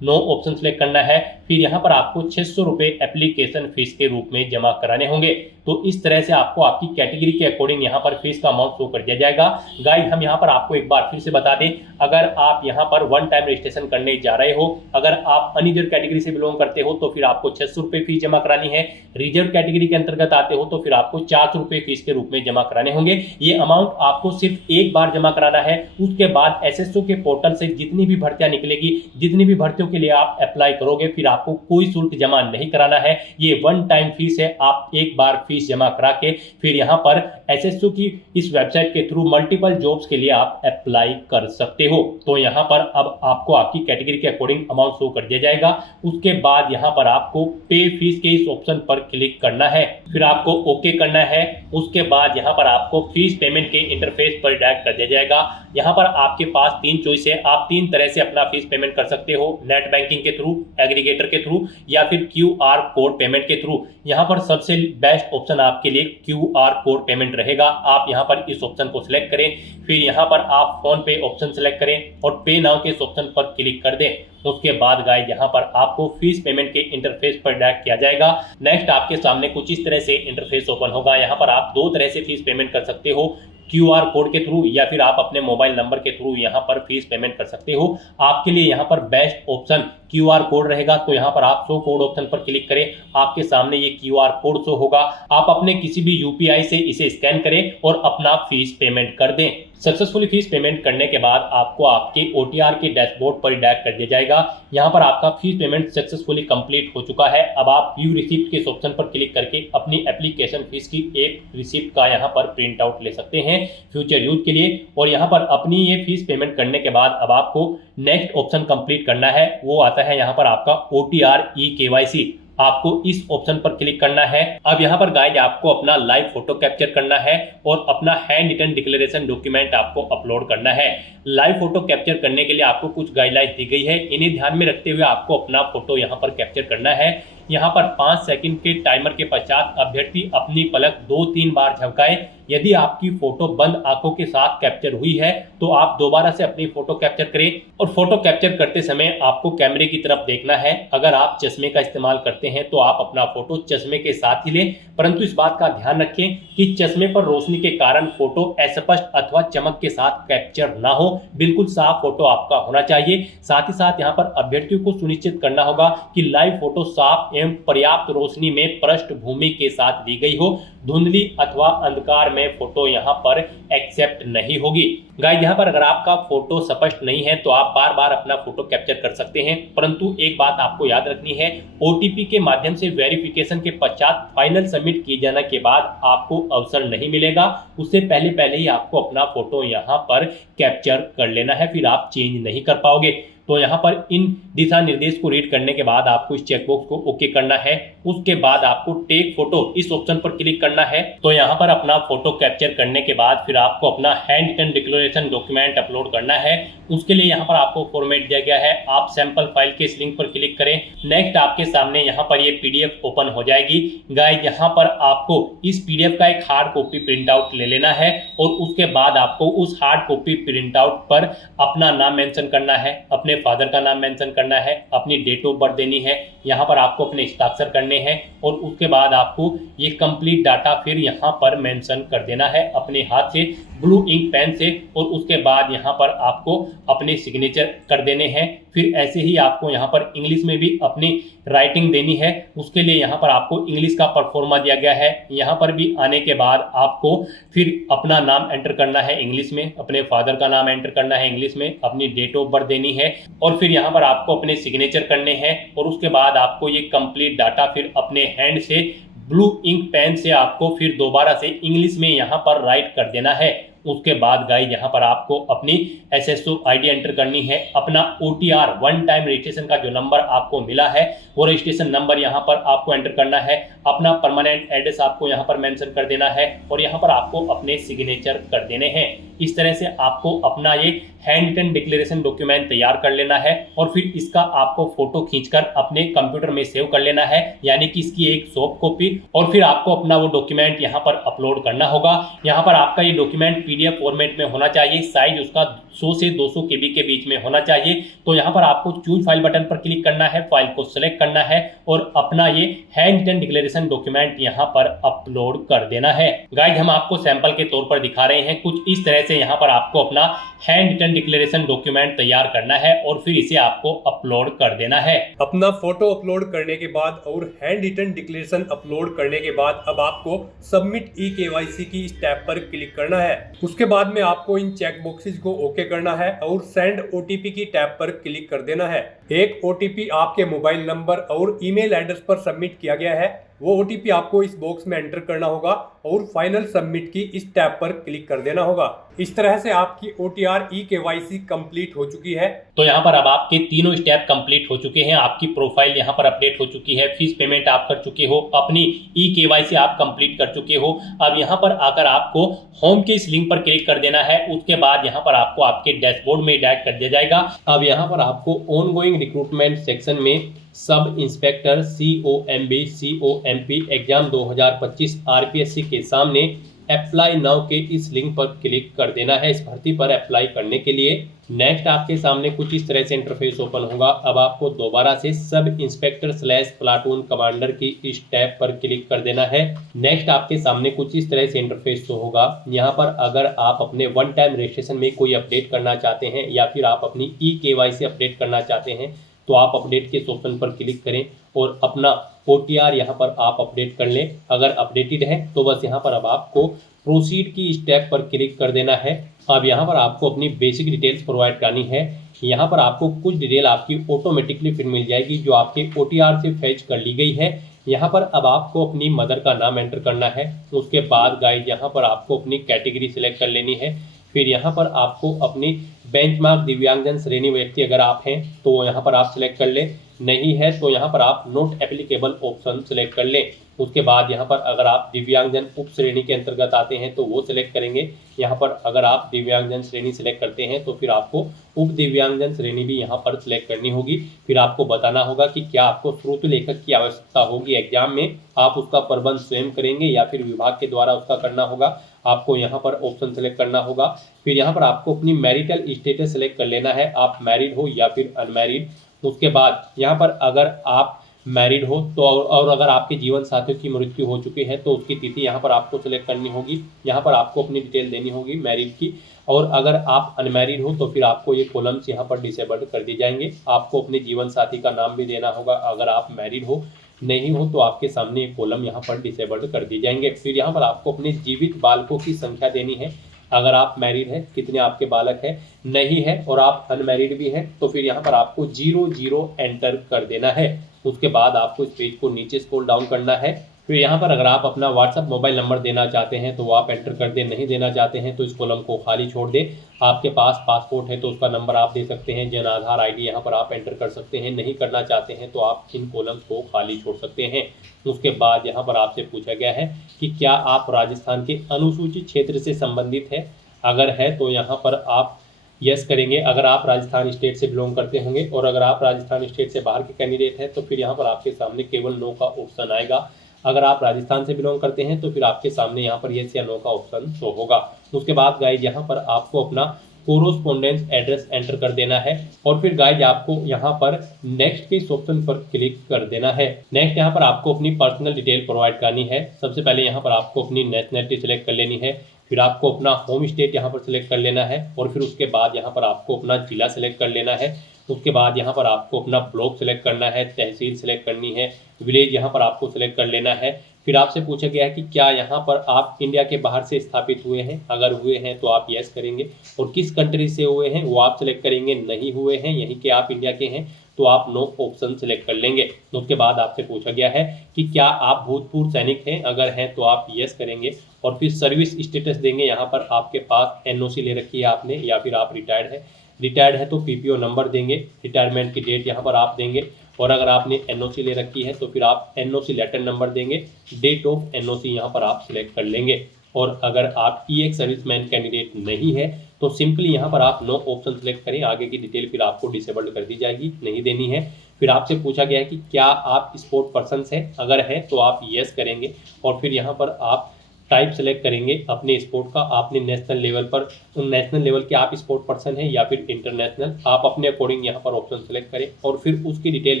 नो ऑप्शन सेलेक्ट करना है। फिर यहाँ पर आपको 600 रुपये एप्लीकेशन फीस के रूप में जमा कराने होंगे। तो इस तरह से आपको आपकी कैटेगरी के अकॉर्डिंग यहाँ पर फीस का अमाउंट शो कर दिया जाएगा। गाइस हम यहाँ पर आपको एक बार फिर से बता दें, अगर आप यहाँ पर वन टाइम रजिस्ट्रेशन करने जा रहे हो, अगर आप अनरिजर्व कैटेगरी से बिलोंग करते हो तो फिर आपको 600 रुपये फीस जमा करानी है। रिजर्व कैटेगरी के अंतर्गत आते हो तो फिर आपको 400 रुपये फीस के रूप में जमा कराने होंगे। ये अमाउंट आपको सिर्फ एक बार जमा कराना है। उसके बाद SSO के पोर्टल से जितनी भी भर्तियां निकलेगी, जितनी भी भर्तियों के लिए आप अप्लाई करोगे फिर आपको कोई शुल्क जमा नहीं कराना है। ये वन टाइम फीस है, आप एक बार फीस जमा करा के फिर यहाँ पर एसएससी की इस वेबसाइट के थ्रू मल्टीपल जॉब्स के लिए आप अप्लाई कर सकते हो। तो यहाँ पर अब आपको आपकी कैटेगरी के अकॉर्डिंग अमाउंट शो कर दिया जाएगा। उसके बाद यहाँ पर आपको पे फीस के इस ऑप्शन पर क्लिक करना है, फिर आपको ओके करना है। उसके बाद यहाँ पर आपको फीस पेमेंट के इंटरफेस पर डायरेक्ट कर दिया जाएगा। यहाँ पर आपके पास 3 चॉइस है, आप 3 तरह से अपना फीस पेमेंट कर सकते हो, नेट बैंकिंग के थ्रू, एग्रीगेटर के थ्रू या फिर QR कोड पेमेंट के थ्रू। यहाँ पर सबसे बेस्ट ऑप्शन आपके लिए QR कोड पेमेंट रहेगा। आप यहाँ पर इस ऑप्शन को सिलेक्ट करें, फिर यहाँ पर आप फोन पे ऑप्शन सिलेक्ट करें और पे नाउ के इस ऑप्शन पर क्लिक कर दें। उसके बाद गाइस यहाँ पर आपको फीस पेमेंट के इंटरफेस पर डायरेक्ट किया जाएगा। नेक्स्ट आपके सामने कुछ इस तरह से इंटरफेस ओपन होगा। यहाँ पर आप 2 तरह से फीस पेमेंट कर सकते हो, QR कोड के थ्रू या फिर आप अपने मोबाइल नंबर के थ्रू यहाँ पर फीस पेमेंट कर सकते हो। आपके लिए यहाँ पर बेस्ट ऑप्शन QR कोड रहेगा। तो यहाँ पर आप शो कोड ऑप्शन पर क्लिक करें, आपके सामने ये QR कोड शो होगा। आप अपने किसी भी UPI से इसे स्कैन करें और अपना फीस पेमेंट कर दें। सक्सेसफुली फीस पेमेंट करने के बाद आपको आपके OTR के डैशबोर्ड पर डायरेक्ट कर दिया जाएगा। यहाँ पर आपका फीस पेमेंट सक्सेसफुली कंप्लीट हो चुका है। अब आप व्यू रिसिप्ट के इस ऑप्शन पर क्लिक करके अपनी एप्लीकेशन फीस की एक रिसिप्ट का यहाँ पर प्रिंट आउट ले सकते हैं फ्यूचर यूज के लिए। और यहाँ पर अपनी ये फीस पेमेंट करने के बाद अब आपको नेक्स्ट ऑप्शन कंप्लीट करना है, वो आता है यहाँ पर आपका OTR eKYC। आपको इस ऑप्शन पर क्लिक करना है। अब यहाँ पर गाइस आपको अपना लाइव फोटो कैप्चर करना है और अपना हैंड रिटन डिक्लेरेशन डॉक्यूमेंट आपको अपलोड करना है। लाइव फोटो कैप्चर करने के लिए आपको कुछ गाइडलाइंस दी गई है, इन्हें ध्यान में रखते हुए आपको अपना फोटो यहाँ पर कैप्चर करना है। यहाँ पर 5 सेकंड के टाइमर के पश्चात अभ्यर्थी अपनी पलक 2-3 बार झपकाए। यदि आपकी फोटो बंद आंखों के साथ कैप्चर हुई है तो आप दोबारा से अपनी फोटो कैप्चर करें और फोटो कैप्चर करते समय आपको कैमरे की तरफ देखना है। अगर आप चश्मे का इस्तेमाल करते हैं तो आप अपना फोटो चश्मे के साथ ही लें, परंतु इस बात का ध्यान रखें कि चश्मे पर रोशनी के कारण फोटो अस्पष्ट अथवा चमक के साथ कैप्चर ना हो। बिल्कुल साफ फोटो आपका होना चाहिए। साथ ही साथ यहाँ पर अभ्यर्थियों को सुनिश्चित करना होगा कि लाइव फोटो साफ एवं पर्याप्त रोशनी में पृष्ठभूमि के साथ ली गई हो। धुंधली अथवा अंधकार में फोटो यहाँ पर एक्सेप्ट नहीं होगी। गाइस यहाँ पर अगर आपका फोटो स्पष्ट नहीं है तो आप बार बार अपना फोटो कैप्चर कर सकते हैं, परंतु एक बात आपको याद रखनी है, OTP के माध्यम से वेरिफिकेशन के पश्चात फाइनल सबमिट किए जाने के बाद आपको अवसर नहीं मिलेगा। उससे पहले ही आपको अपना फोटो यहाँ पर कैप्चर कर लेना है, फिर आप चेंज नहीं कर पाओगे। तो यहाँ पर इन दिशा निर्देश को रीड करने के बाद आपको इस चेकबॉक्स को ओके करना है। उसके बाद आपको टेक फोटो इस ऑप्शन पर क्लिक करना है। तो यहाँ पर अपना फोटो कैप्चर करने के बाद फिर आपको अपना hand written declaration document upload करना है। उसके लिए यहाँ पर आपको फॉर्मेट दिया गया है, आप सैंपल फाइल के इस लिंक पर क्लिक करें। नेक्स्ट आपके सामने यहाँ पर ये PDF ओपन हो जाएगी। गाइस यहाँ पर आपको इस PDF का एक हार्ड कॉपी प्रिंट आउट ले लेना है और उसके बाद आपको उस हार्ड कॉपी प्रिंट आउट पर अपना नाम मेंशन करना है, अपने फादर का नाम मेंशन करना है, अपनी डेट ऑफ बर्थ देनी है, यहाँ पर आपको अपने हस्ताक्षर करने हैं और उसके बाद आपको ये कंप्लीट डाटा फिर यहाँ पर मेंशन कर देना है अपने हाथ से ब्लू इंक पेन से। और उसके बाद यहाँ पर आपको अपने सिग्नेचर कर देने हैं। फिर ऐसे ही आपको यहाँ पर इंग्लिश में भी अपनी राइटिंग देनी है। उसके लिए यहाँ पर आपको इंग्लिश का परफॉर्मा दिया गया है। यहाँ पर भी आने के बाद आपको फिर अपना नाम एंटर करना है इंग्लिश में, अपने फादर का नाम एंटर करना है इंग्लिश में, अपनी डेट ऑफ बर्थ देनी है और फिर यहाँ पर आपको अपने सिग्नेचर करने हैं। और उसके बाद आपको ये कंप्लीट डाटा फिर अपने हैंड से ब्लू इंक पेन से आपको फिर दोबारा से इंग्लिश में यहाँ पर राइट कर देना है। उसके बाद गाइस यहाँ पर आपको अपनी SSO ID एंटर करनी है, अपना OTR वन टाइम रजिस्ट्रेशन का जो नंबर आपको मिला है वो रजिस्ट्रेशन नंबर यहाँ पर आपको एंटर करना है, अपना परमानेंट एड्रेस आपको यहाँ पर मेंशन कर देना है और यहाँ पर आपको अपने सिग्नेचर कर देने हैं। इस तरह से आपको अपना ये हैंड रिटन डिक्लेरेशन डॉक्यूमेंट तैयार कर लेना है और फिर इसका आपको फोटो खींचकर अपने कंप्यूटर में सेव कर लेना है, यानी कि इसकी एक सॉफ्ट कॉपी। और फिर आपको अपना वो डॉक्यूमेंट यहाँ पर अपलोड करना होगा। यहाँ पर आपका ये डॉक्यूमेंट PDF फॉर्मेट में होना चाहिए, साइज उसका 100 से 200 KB के बीच में होना चाहिए। तो यहाँ पर आपको चूज फाइल बटन पर क्लिक करना है, फाइल को सिलेक्ट करना है और अपना ये हैंड रिटन डिक्लेरेशन डॉक्यूमेंट यहाँ पर अपलोड कर देना है। गाइस हम आपको सैंपल के तौर पर दिखा रहे हैं, कुछ इस तरह से यहाँ पर आपको अपना हैंड रिटन डिक्लेरेशन डॉक्यूमेंट तैयार करना है और फिर इसे आपको अपलोड कर देना है। अपना फोटो अपलोड करने के बाद और हैंड रिटन डिक्लेरेशन अपलोड करने के बाद अब आपको सबमिट eKYC की इस टैब पर क्लिक करना है। उसके बाद में आपको इन चेक बॉक्सेस को ओके करना है और सेंड ओटीपी की टैब पर क्लिक कर देना है। एक ओटीपी आपके मोबाइल नंबर और ईमेल एड्रेस पर सबमिट किया गया है, वो ओटीपी आपको इस बॉक्स में एंटर करना होगा और फाइनल सबमिट की इस टैब पर क्लिक कर देना होगा। इस तरह से आपकी OTR eKYC कंप्लीट हो चुकी है। तो यहाँ पर अब आपके तीनों स्टेप कंप्लीट हो चुके हैं। आपकी प्रोफाइल यहाँ पर अपडेट हो चुकी है, फीस पेमेंट आप कर चुके हो, अपनी eKYC आप कंप्लीट कर चुके हो। अब यहाँ पर आकर आपको होम के इस लिंक पर क्लिक कर देना है। उसके बाद यहाँ पर आपको आपके डैशबोर्ड में डायरेक्ट कर दिया जाएगा। अब यहाँ पर आपको ऑनगोइंग रिक्रूटमेंट सेक्शन में sub inspector COMP exam 2025 RPSC के सामने अप्लाई नाउ के इस लिंक पर क्लिक कर देना है। इस भर्ती पर अप्लाई करने के लिए नेक्स्ट आपके सामने कुछ इस तरह से इंटरफेस ओपन होगा। अब आपको दोबारा से सब इंस्पेक्टर / प्लाटून कमांडर की इस टैब पर क्लिक कर देना है। नेक्स्ट आपके सामने कुछ इस तरह से इंटरफेस होगा। यहाँ पर अगर आप अपने वन टाइम रजिस्ट्रेशन में कोई अपडेट करना चाहते हैं या फिर आप अपनी eKYC अपडेट करना चाहते हैं तो आप अपडेट के ऑप्शन पर क्लिक करें और अपना OTR यहाँ पर आप अपडेट कर लें। अगर अपडेटेड है तो बस यहाँ पर अब आपको प्रोसीड की स्टेप पर क्लिक कर देना है। अब यहाँ पर आपको अपनी बेसिक डिटेल्स प्रोवाइड करनी है। यहाँ पर आपको कुछ डिटेल आपकी ऑटोमेटिकली फिर मिल जाएगी जो आपके OTR से फैच कर ली गई है। यहाँ पर अब आपको अपनी मदर का नाम एंटर करना है। उसके बाद गाइड यहाँ पर आपको अपनी कैटेगरी सिलेक्ट कर लेनी है। फिर यहाँ पर आपको अपनी बेंचमार्क दिव्यांगजन श्रेणी व्यक्ति अगर आप हैं तो यहाँ पर आप सिलेक्ट कर लें, नहीं है तो यहाँ पर आप नॉट एप्लीकेबल ऑप्शन सिलेक्ट कर लें। उसके बाद यहाँ पर अगर आप दिव्यांगजन उप श्रेणी के अंतर्गत आते हैं तो वो सिलेक्ट करेंगे। यहाँ पर अगर आप दिव्यांगजन श्रेणी सिलेक्ट करते हैं तो फिर आपको उप दिव्यांगजन श्रेणी भी यहाँ पर सिलेक्ट करनी होगी। फिर आपको बताना होगा कि क्या आपको श्रुत लेखक की आवश्यकता होगी एग्जाम में, आप उसका प्रबंध स्वयं करेंगे या फिर विभाग के द्वारा उसका करना होगा। आपको यहाँ पर ऑप्शन सेलेक्ट करना होगा। फिर यहाँ पर आपको अपनी मैरिटल स्टेटस सेलेक्ट कर लेना है, आप मैरिड हो या फिर अनमैरिड। उसके बाद यहाँ पर अगर आप मैरिड हो तो और अगर आपके जीवन साथियों की मृत्यु हो चुकी है तो उसकी तिथि यहाँ पर आपको सिलेक्ट करनी होगी। यहाँ पर आपको अपनी डिटेल देनी होगी मैरिड की। और अगर आप अनमैरिड हो तो फिर आपको ये कॉलम्स यहाँ पर डिसेबल्ड कर दिए जाएंगे। आपको अपने जीवन साथी का नाम भी देना होगा। अगर आप मैरिड हो नहीं हो तो आपके सामने ये कॉलम यहाँ पर डिसेबल्ड कर दी जाएंगे। फिर यहाँ पर आपको अपने जीवित बालकों की संख्या देनी है। अगर आप मैरिड है कितने आपके बालक है, नहीं है और आप अनमैरिड भी हैं तो फिर यहाँ पर आपको 00 एंटर कर देना है। उसके बाद आपको इस पेज को नीचे स्क्रॉल डाउन करना है। फिर यहाँ पर अगर आप अपना व्हाट्सएप मोबाइल नंबर देना चाहते हैं तो वो आप एंटर कर दें, नहीं देना चाहते हैं तो इस कॉलम को खाली छोड़ दें। आपके पास पासपोर्ट है तो उसका नंबर आप दे सकते हैं, जन आधार ID यहाँ पर आप एंटर कर सकते हैं। नहीं करना चाहते हैं तो आप इन कॉलम्स को खाली छोड़ सकते हैं। उसके बाद यहाँ पर आपसे पूछा गया है कि क्या आप राजस्थान के अनुसूचित क्षेत्र से संबंधित है। अगर है तो यहाँ पर आप यस करेंगे अगर आप राजस्थान स्टेट से बिलोंग करते होंगे, और अगर आप राजस्थान स्टेट से बाहर के कैंडिडेट हैं तो फिर यहाँ पर आपके सामने केवल नो का ऑप्शन आएगा। अगर आप राजस्थान से बिलोंग करते हैं तो फिर आपके सामने यहाँ पर यस या नो का ऑप्शन शो होगा। उसके बाद गाइज यहाँ पर आपको अपना कोरोस्पोंडेंस एड्रेस एंटर कर देना है और फिर गाइज आपको यहाँ पर नेक्स्ट के इस ऑप्शन पर क्लिक कर देना है। नेक्स्ट यहाँ पर आपको अपनी पर्सनल डिटेल प्रोवाइड करनी है। सबसे पहले यहाँ पर आपको अपनी नेशनैलिटी सिलेक्ट कर लेनी है। फिर आपको अपना होम स्टेट यहाँ पर सिलेक्ट कर लेना है और फिर उसके बाद यहाँ पर आपको अपना जिला सिलेक्ट कर लेना है। उसके बाद यहाँ पर आपको अपना ब्लॉक सिलेक्ट करना है, तहसील सिलेक्ट करनी है, विलेज यहाँ पर आपको सिलेक्ट कर लेना है। फिर आपसे पूछा गया है कि क्या यहाँ पर आप इंडिया के बाहर से स्थापित हुए हैं। अगर हुए हैं तो आप यस करेंगे और किस कंट्री से हुए हैं वो आप सिलेक्ट करेंगे। नहीं हुए हैं, यहीं के आप इंडिया के हैं तो आप नो ऑप्शन सिलेक्ट कर लेंगे। उसके बाद आपसे पूछा गया है कि क्या आप भूतपूर्व सैनिक हैं। अगर हैं तो आप यस करेंगे और फिर सर्विस स्टेटस देंगे। यहाँ पर आपके पास NOC ले रखी है आपने या फिर आप रिटायर्ड है। रिटायर्ड है तो PPO नंबर देंगे, रिटायरमेंट की डेट यहाँ पर आप देंगे। और अगर आपने NOC ले रखी है तो फिर आप NOC लेटर नंबर देंगे, डेट ऑफ NOC यहाँ पर आप सिलेक्ट कर लेंगे। और अगर आप EX सर्विसमैन कैंडिडेट नहीं है तो सिंपली यहाँ पर आप नो ऑप्शन सेलेक्ट करें। आगे की डिटेल फिर आपको डिसेबल्ड कर दी जाएगी, नहीं देनी है। फिर आपसे पूछा गया है कि क्या आप स्पोर्ट पर्सन हैं। अगर है तो आप यस करेंगे और फिर यहाँ पर आप टाइप सेलेक्ट करेंगे अपने स्पोर्ट का। आपने नेशनल लेवल पर नेशनल लेवल के आप स्पोर्ट पर्सन हैं या फिर इंटरनेशनल, आप अपने अकॉर्डिंग यहाँ पर ऑप्शन सेलेक्ट करें और फिर उसकी डिटेल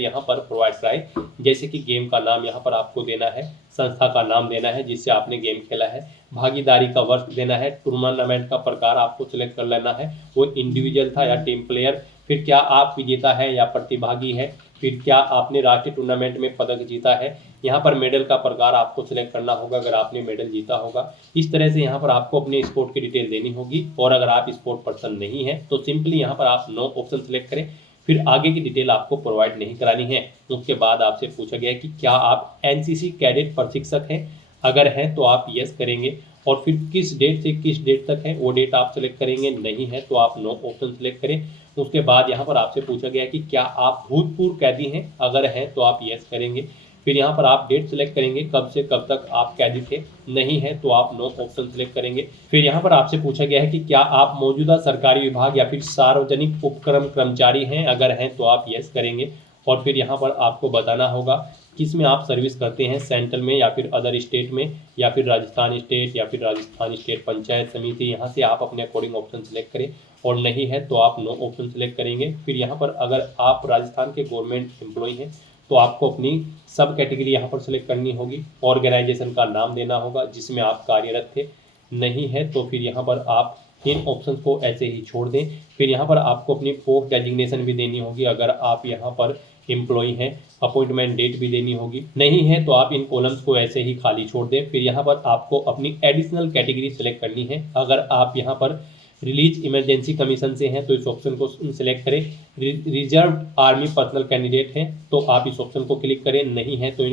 यहाँ पर प्रोवाइड कराएं। जैसे कि गेम का नाम यहाँ पर आपको देना है, संस्था का नाम देना है जिससे आपने गेम खेला है, भागीदारी का वर्ष देना है, टूर्नामेंट का प्रकार आपको सिलेक्ट कर लेना है, वो इंडिविजुअल था या टीम प्लेयर, फिर क्या आप विजेता है या प्रतिभागी है, फिर क्या आपने राष्ट्रीय टूर्नामेंट में पदक जीता है, यहाँ पर मेडल का प्रकार आपको सिलेक्ट करना होगा अगर आपने मेडल जीता होगा। इस तरह से यहाँ पर आपको अपने स्पोर्ट की डिटेल देनी होगी। और अगर आप स्पोर्ट पर्सन नहीं है तो सिंपली यहाँ पर आप नो ऑप्शन सेलेक्ट करें। फिर आगे की डिटेल आपको प्रोवाइड नहीं करानी है। उसके बाद आपसे पूछा गया कि क्या आप एनसीसी कैडेट प्रशिक्षक हैं, अगर हैं तो आप यस करेंगे। और फिर किस डेट से किस डेट तक है वो डेट आप सेलेक्ट करेंगे, नहीं है तो आप नो ऑप्शन सेलेक्ट करें। उसके बाद यहाँ पर आपसे पूछा गया कि क्या आप भूतपूर्व कैदी हैं, अगर हैं तो आप यस करेंगे। फिर यहाँ पर आप डेट सेलेक्ट करेंगे कब से कब तक आप कैदी थे, नहीं है तो आप नो ऑप्शन सेलेक्ट करेंगे। फिर यहाँ पर आपसे पूछा गया है कि क्या आप मौजूदा सरकारी विभाग या फिर सार्वजनिक उपक्रम कर्मचारी हैं, अगर हैं तो आप यस करेंगे। और फिर यहाँ पर आपको बताना होगा किस में आप सर्विस करते हैं, सेंट्रल में या फिर अदर स्टेट में या फिर राजस्थान स्टेट या फिर राजस्थान स्टेट पंचायत समिति। यहाँ से आप अपने अकॉर्डिंग ऑप्शन सेलेक्ट करें और नहीं है तो आप नो ऑप्शन सेलेक्ट करेंगे। फिर यहाँ पर अगर आप राजस्थान के गवर्नमेंट एम्प्लॉय हैं तो आपको अपनी सब कैटेगरी यहाँ पर सेलेक्ट करनी होगी। ऑर्गेनाइजेशन का नाम देना होगा जिसमें आप कार्यरत थे, नहीं है तो फिर यहाँ पर आप इन ऑप्शंस को ऐसे ही छोड़ दें। फिर यहाँ पर आपको अपनी पोस्ट डेजिग्नेशन भी देनी होगी अगर आप यहाँ पर एम्प्लॉय हैं, अपॉइंटमेंट डेट भी देनी होगी, नहीं है तो आप इन कॉलम्स को ऐसे ही खाली छोड़ दें। फिर यहाँ पर आपको अपनी एडिशनल कैटेगरी सेलेक्ट करनी है। अगर आप यहाँ पर रिलीज इमरजेंसी कमीशन से हैं तो इस ऑप्शन को सिलेक्ट करें। रिजर्व आर्मी पर्सनल कैंडिडेट हैं तो आप इस ऑप्शन को क्लिक करें, नहीं है तो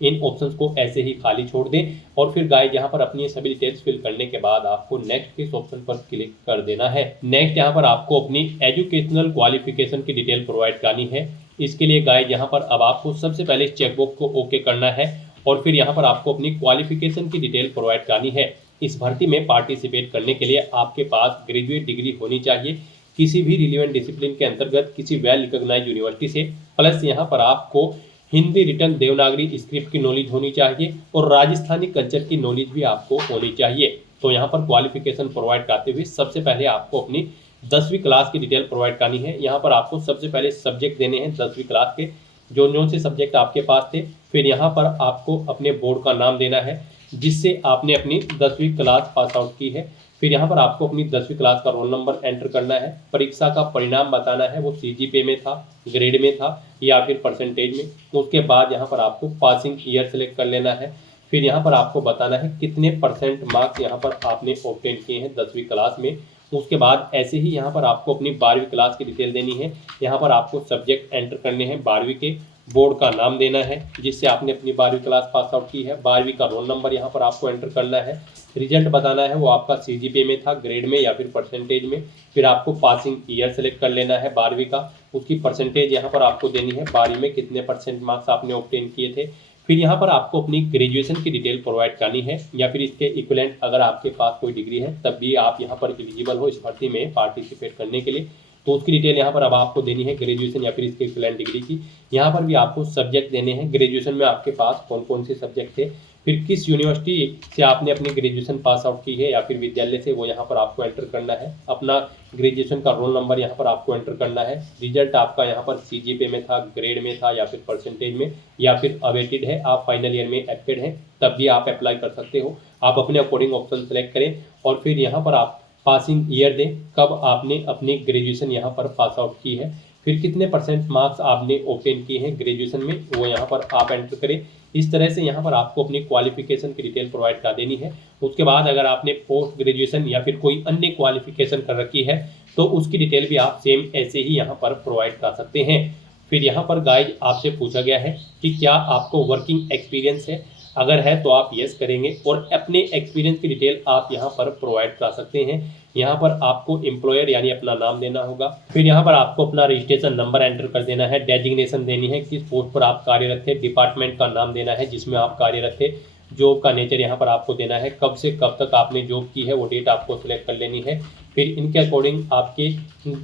इन ऑप्शंस को ऐसे ही खाली छोड़ दें। और फिर गाइस यहाँ पर अपनी सभी डिटेल्स फिल करने के बाद आपको नेक्स्ट के इस ऑप्शन पर क्लिक कर देना है। नेक्स्ट यहाँ पर आपको अपनी एजुकेशनल क्वालिफिकेशन की डिटेल प्रोवाइड करनी है। इसके लिए गाइस यहाँ पर अब आपको सबसे पहले इस चेकबॉक्स को ओके करना है और फिर यहाँ पर आपको अपनी क्वालिफिकेशन की डिटेल प्रोवाइड करनी है। इस भर्ती में पार्टिसिपेट करने के लिए आपके पास ग्रेजुएट डिग्री होनी चाहिए किसी भी रिलेवेंट डिसिप्लिन के अंतर्गत किसी वेल रिकॉग्नाइज्ड यूनिवर्सिटी से, प्लस यहाँ पर आपको हिंदी रिटर्न देवनागरी स्क्रिप्ट की नॉलेज होनी चाहिए और राजस्थानी कल्चर की नॉलेज भी आपको होनी चाहिए। तो यहाँ पर क्वालिफिकेशन प्रोवाइड करते हुए सबसे पहले आपको अपनी 10वीं क्लास की डिटेल प्रोवाइड करनी है। यहाँ पर आपको सबसे पहले सब्जेक्ट देने हैं 10वीं क्लास के, जो से सब्जेक्ट आपके पास थे। फिर यहाँ पर आपको अपने बोर्ड का नाम देना है जिससे आपने अपनी 10वीं क्लास पास आउट की है। फिर यहाँ पर आपको अपनी 10वीं क्लास का रोल नंबर एंटर करना है। परीक्षा का परिणाम बताना है, वो सीजीपीए में था, ग्रेड में था या फिर परसेंटेज में। उसके बाद यहाँ पर आपको पासिंग ईयर सेलेक्ट कर लेना है। फिर यहाँ पर आपको बताना है कितने परसेंट मार्क्स यहाँ पर आपने ऑब्टेन किए हैं 10वीं क्लास में। उसके बाद ऐसे ही यहाँ पर आपको अपनी 12वीं क्लास की डिटेल देनी है। यहाँ पर आपको सब्जेक्ट एंटर करने हैं 12वीं के, बोर्ड का नाम देना है जिससे आपने अपनी 12वीं क्लास पास आउट की है, 12वीं का रोल नंबर यहाँ पर आपको एंटर करना है, रिजल्ट बताना है वो आपका सीजीपीए में था, ग्रेड में या फिर परसेंटेज में। फिर आपको पासिंग ईयर सेलेक्ट कर लेना है 12वीं का, उसकी परसेंटेज यहाँ पर आपको देनी है, 12वीं में कितने परसेंट मार्क्स आपने ऑब्टेन किए थे। फिर यहाँ पर आपको अपनी ग्रेजुएशन की डिटेल प्रोवाइड करनी है या फिर इसके इक्विवेलेंट अगर आपके पास कोई डिग्री है तब भी आप यहाँ पर एलिजिबल हो इस भर्ती में पार्टिसिपेट करने के लिए। तो उसकी डिटेल यहाँ पर अब आपको देनी है ग्रेजुएशन या फिर इसके इक्विवेलेंट डिग्री की। यहाँ पर भी आपको सब्जेक्ट देने हैं, ग्रेजुएशन में आपके पास कौन कौन से सब्जेक्ट थे, फिर किस यूनिवर्सिटी से आपने अपनी ग्रेजुएशन पास आउट की है या फिर विद्यालय से, वो यहाँ पर आपको एंटर करना है। अपना ग्रेजुएशन का रोल नंबर यहाँ पर आपको एंटर करना है। रिजल्ट आपका यहाँ पर सीजीपीए में था, ग्रेड में था या फिर परसेंटेज में या फिर अवेटेड है, आप फाइनल ईयर में एक्टेड हैं तब भी आप अप्लाई कर सकते हो। आप अपने अकॉर्डिंग ऑप्शन सेलेक्ट करें और फिर यहाँ पर आप पासिंग ईयर दें, कब आपने अपनी ग्रेजुएशन यहाँ पर पास आउट की है, फिर कितने परसेंट मार्क्स आपने ऑब्टेन किए हैं ग्रेजुएशन में, वो यहाँ पर आप एंटर करें। इस तरह से यहाँ पर आपको अपनी क्वालिफिकेशन की डिटेल प्रोवाइड कर देनी है। उसके बाद अगर आपने पोस्ट ग्रेजुएशन या फिर कोई अन्य क्वालिफिकेशन कर रखी है तो उसकी डिटेल भी आप सेम ऐसे ही यहाँ पर प्रोवाइड कर सकते हैं। फिर यहाँ पर गाइज आपसे पूछा गया है कि क्या आपको वर्किंग एक्सपीरियंस है, अगर है तो आप यस करेंगे और अपने एक्सपीरियंस की डिटेल आप यहाँ पर प्रोवाइड कर सकते हैं। यहाँ पर आपको एम्प्लॉयर यानी अपना नाम देना होगा। फिर यहाँ पर आपको अपना रजिस्ट्रेशन नंबर एंटर कर देना है, डेजिग्नेशन देनी है, किस पोस्ट पर आप कार्यरत थे, डिपार्टमेंट का नाम देना है जिसमें आप कार्यरत थे, जॉब का नेचर यहाँ पर आपको देना है, कब से कब तक आपने जॉब की है वो डेट आपको सिलेक्ट कर लेनी है। फिर इनके अकॉर्डिंग आपके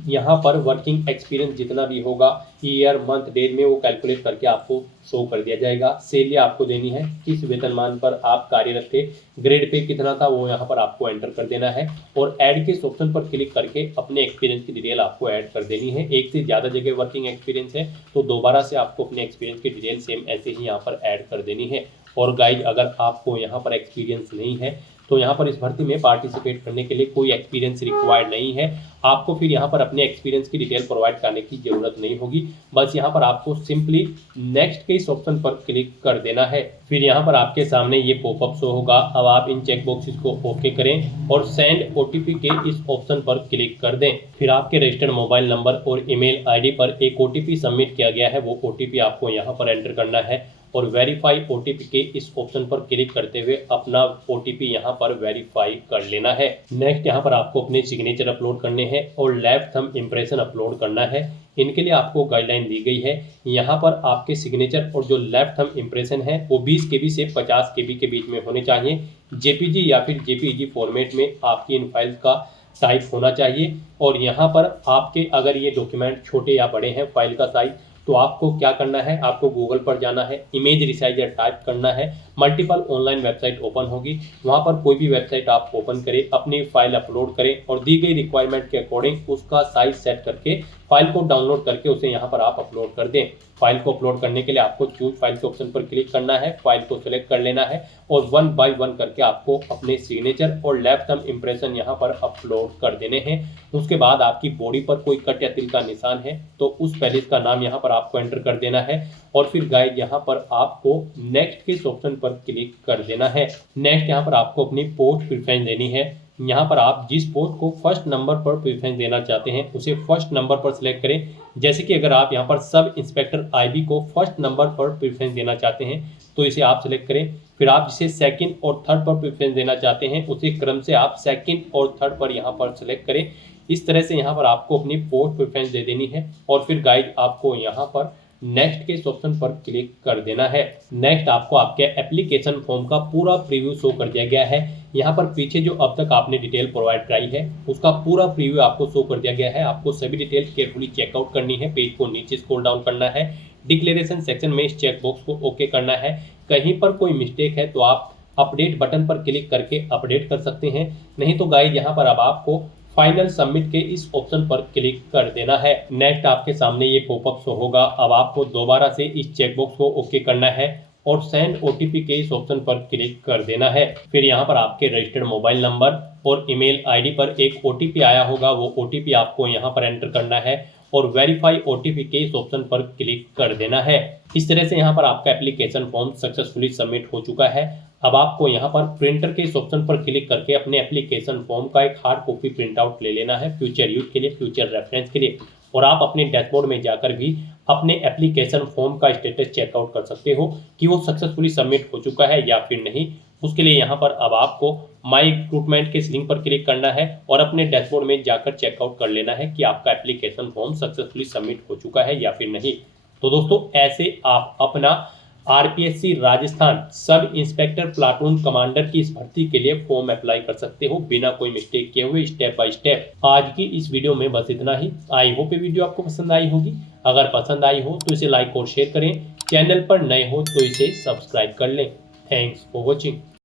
यहाँ पर वर्किंग एक्सपीरियंस जितना भी होगा ईयर मंथ डेट में वो कैलकुलेट करके आपको शो कर दिया जाएगा। सैलरी आपको देनी है, किस वेतनमान पर आप कार्यरत थे, ग्रेड पे कितना था वो यहाँ पर आपको एंटर कर देना है और ऐड के ऑप्शन पर क्लिक करके अपने एक्सपीरियंस की डिटेल आपको ऐड कर देनी है। एक से ज़्यादा जगह वर्किंग एक्सपीरियंस है तो दोबारा से आपको अपने एक्सपीरियंस की डिटेल सेम ऐसे ही यहाँ पर ऐड कर देनी है। और गाइड अगर आपको यहाँ पर एक्सपीरियंस नहीं है तो यहाँ पर इस भर्ती में पार्टिसिपेट करने के लिए कोई एक्सपीरियंस रिक्वायर्ड नहीं है। आपको फिर यहाँ पर अपने एक्सपीरियंस की डिटेल प्रोवाइड करने की ज़रूरत नहीं होगी। बस यहाँ पर आपको सिंपली नेक्स्ट के इस ऑप्शन पर क्लिक कर देना है। फिर यहाँ पर आपके सामने ये पॉपअप शो होगा। अब आप इन चेक बॉक्सेस को ओके करें और सेंड ओटीपी के इस ऑप्शन पर क्लिक कर दें। फिर आपके रजिस्टर्ड मोबाइल नंबर और ईमेल आईडी पर एक ओटीपी सबमिट किया गया है, वो ओटीपी आपको यहाँ पर एंटर करना है और वेरीफाई ओटीपी के इस ऑप्शन पर क्लिक करते हुए अपना ओटीपी यहाँ पर वेरीफाई कर लेना है। नेक्स्ट यहाँ पर आपको अपने सिग्नेचर अपलोड करने हैं और लेफ्ट थंब इम्प्रेशन अपलोड करना है। इनके लिए आपको गाइडलाइन दी गई है। यहाँ पर आपके सिग्नेचर और जो लेफ्ट थंब इम्प्रेशन है वो 20 KB से 50 KB के बीच में होने चाहिए। जेपीजी या फिर जेपीईजी फॉर्मेट में आपकी इन फाइल्स का टाइप होना चाहिए। और यहाँ पर आपके अगर ये डॉक्यूमेंट छोटे या बड़े हैं फाइल का साइज, तो आपको क्या करना है, आपको गूगल पर जाना है, इमेज रिसाइजर टाइप करना है, मल्टीपल ऑनलाइन वेबसाइट ओपन होगी, वहाँ पर कोई भी वेबसाइट आप ओपन करें, अपनी फाइल अपलोड करें और दी गई रिक्वायरमेंट के अकॉर्डिंग उसका साइज सेट करके फाइल को डाउनलोड करके उसे यहाँ पर आप अपलोड कर दें। फाइल को अपलोड करने के लिए आपको चूज फाइल के ऑप्शन पर क्लिक करना है, फाइल को सिलेक्ट कर लेना है और 1 बाय 1 करके आपको अपने सिग्नेचर और लेफ्ट थंब इम्प्रेशन यहाँ पर अपलोड कर देने हैं। उसके बाद आपकी बॉडी पर कोई कट या तिल का निशान है तो उस पैलेस का नाम यहाँ पर आपको एंटर कर देना है और फिर गाइड यहाँ पर आपको नेक्स्ट के इस ऑप्शन पर क्लिक कर देना है। नेक्स्ट यहाँ पर आपको अपनी पोस्ट प्रेफरेंस देनी है। यहाँ पर आप जिस पोस्ट को फर्स्ट नंबर पर प्रेफरेंस देना चाहते हैं उसे फर्स्ट नंबर पर सिलेक्ट करें। जैसे कि अगर आप यहाँ पर सब इंस्पेक्टर आईबी को फर्स्ट नंबर पर प्रेफरेंस देना चाहते हैं तो इसे आप सिलेक्ट करें। फिर आप जिसे सेकंड और थर्ड पर प्रेफरेंस देना चाहते हैं उसे क्रम से आप सेकंड और थर्ड पर यहाँ पर सिलेक्ट करें। इस तरह से यहाँ पर आपको अपनी पोस्ट प्रेफरेंस दे देनी है और फिर गाइड आपको यहाँ पर नेक्स्ट के इस ऑप्शन पर क्लिक कर देना है। नेक्स्ट आपको आपके एप्लीकेशन फॉर्म का पूरा प्रीव्यू शो कर दिया गया है। यहाँ पर पीछे जो अब तक आपने डिटेल प्रोवाइड कराई है उसका पूरा प्रीव्यू आपको शो कर दिया गया है। आपको सभी डिटेल केयरफुली चेकआउट करनी है। पेज को नीचे स्क्रॉल डाउन करना है, डिक्लेरेशन सेक्शन में इस चेक बॉक्स को ओके करना है। कहीं पर कोई मिस्टेक है तो आप अपडेट बटन पर क्लिक करके अपडेट कर सकते हैं, नहीं तो गाइड यहाँ पर अब आपको फाइनल सबमिट के इस ऑप्शन पर क्लिक कर देना है। नेक्स्ट आपके सामने ये पॉपअप शो होगा। अब आपको दोबारा से इस चेकबॉक्स को ओके करना है और सेंड ओटीपी के इस ऑप्शन पर क्लिक कर देना है। फिर यहाँ पर आपके रजिस्टर्ड मोबाइल नंबर और ईमेल आईडी पर एक ओटीपी आया होगा, वो ओटीपी आपको यहाँ पर एंटर करना है और वेरीफाई ओटीपी के इस ऑप्शन पर क्लिक कर देना है। इस तरह से यहाँ पर आपका एप्लीकेशन फॉर्म सक्सेसफुली सबमिट हो चुका है। अब आपको यहाँ पर प्रिंटर के इस ऑप्शन पर क्लिक करके अपने एप्लीकेशन फॉर्म का एक हार्ड कॉपी प्रिंट आउट ले लेना है, फ्यूचर यूज के लिए, फ्यूचर रेफरेंस के लिए। और आप अपने डैशबोर्ड में जाकर भी अपने एप्लीकेशन फॉर्म का स्टेटस चेकआउट कर सकते हो कि वो सक्सेसफुली सबमिट हो चुका है या फिर नहीं। उसके लिए यहाँ पर अब आपको माई रिक्रूटमेंट के इस लिंक पर क्लिक करना है और अपने डैशबोर्ड में जाकर चेकआउट कर लेना है कि आपका एप्लीकेशन फॉर्म सक्सेसफुली सबमिट हो चुका है या फिर नहीं। तो दोस्तों ऐसे आप अपना RPSC Rajasthan sub inspector platoon commander की इस भर्ती के लिए फॉर्म अप्लाई कर सकते हो बिना कोई मिस्टेक किए हुए, स्टेप बाय स्टेप। आज की इस वीडियो में बस इतना ही। आई होप ये वीडियो आपको पसंद आई होगी। अगर पसंद आई हो तो इसे लाइक और शेयर करें। चैनल पर नए हो तो इसे सब्सक्राइब कर लें। Thanks for watching.